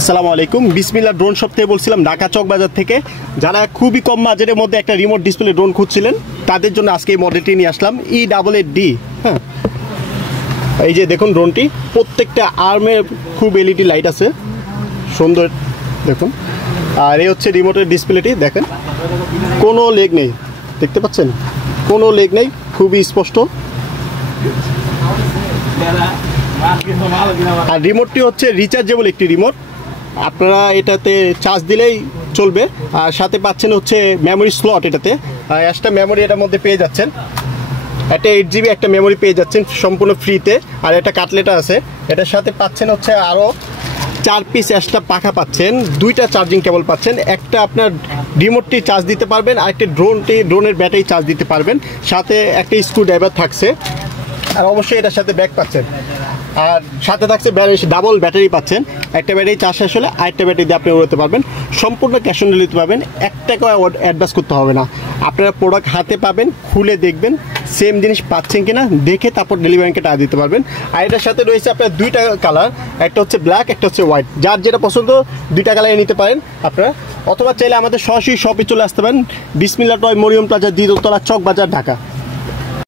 আসসালামু আলাইকুম, বিসমিল্লাহ ড্রোন শপ থেকে বলছিলাম, ঢাকা চক বাজার থেকে। যারা খুবই কম বাজেটের মধ্যে একটা রিমোট ডিসপ্লে ড্রোন খুঁজছিলেন তাদের জন্য আজকে এই মডেলটি নিয়ে আসলাম, E88D। হ্যাঁ, এই যে দেখুন ড্রোনটি, প্রত্যেকটা আর্মে খুব এলইডি লাইট আছে, সুন্দর দেখুন। আর এই হচ্ছে রিমোটের ডিসপ্লেটি, দেখেন কোনো লেগ নেই, দেখতে পাচ্ছেন কোনো লেগ নেই, খুবই স্পষ্ট। আর রিমোটটি হচ্ছে রিচার্জেবল একটি রিমোট, আপনারা এটাতে চার্জ দিলেই চলবে। আর সাথে পাচ্ছেন হচ্ছে মেমোরি স্লট, এটাতে একটা মেমোরি এটার মধ্যে পেয়ে যাচ্ছেন, একটা 8GB একটা মেমোরি পেয়ে যাচ্ছেন সম্পূর্ণ ফ্রিতে। আর একটা কাটলেটা আছে, এটার সাথে পাচ্ছেন হচ্ছে আরও 4 পিস এক্সট্রা পাখা পাচ্ছেন, 2টা চার্জিং কেবল পাচ্ছেন, একটা আপনার রিমোটটি চার্জ দিতে পারবেন, আর একটা ড্রোনের ব্যাটারি চার্জ দিতে পারবেন, সাথে একটা স্ক্রু ড্রাইভার থাকছে। আর অবশ্যই এটার সাথে ব্যাগ পাচ্ছেন, আর সাথে থাকছে ডাবল ব্যাটারি পাচ্ছেন, একটা ব্যাটারি চার্জ শেষ হলে আরেকটা ব্যাটারি দিয়ে আপনি উড়াতে পারবেন। সম্পূর্ণ ক্যাশ অন ডেলিভারি পাবেন, 1 টাকাও অ্যাডভান্স করতে হবে না। আপনারা প্রোডাক্ট হাতে পাবেন, খুলে দেখবেন সেম জিনিস পাচ্ছেন কিনা, দেখে তারপর ডেলিভারিকে টাকা দিতে পারবেন। আর এটার সাথে রয়েছে আপনার 2টা কালার, একটা হচ্ছে ব্ল্যাক, একটা হচ্ছে হোয়াইট। যার যেটা পছন্দ 2টা কালারে নিতে পারেন আপনারা, অথবা চাইলে আমাদের সরাসরি শপে চলে আসতে পারেন। বিসমিল্লাহ টয় মরিয়ম প্লাজা, দ্বিতীয় তলা, চক বাজার, ঢাকা।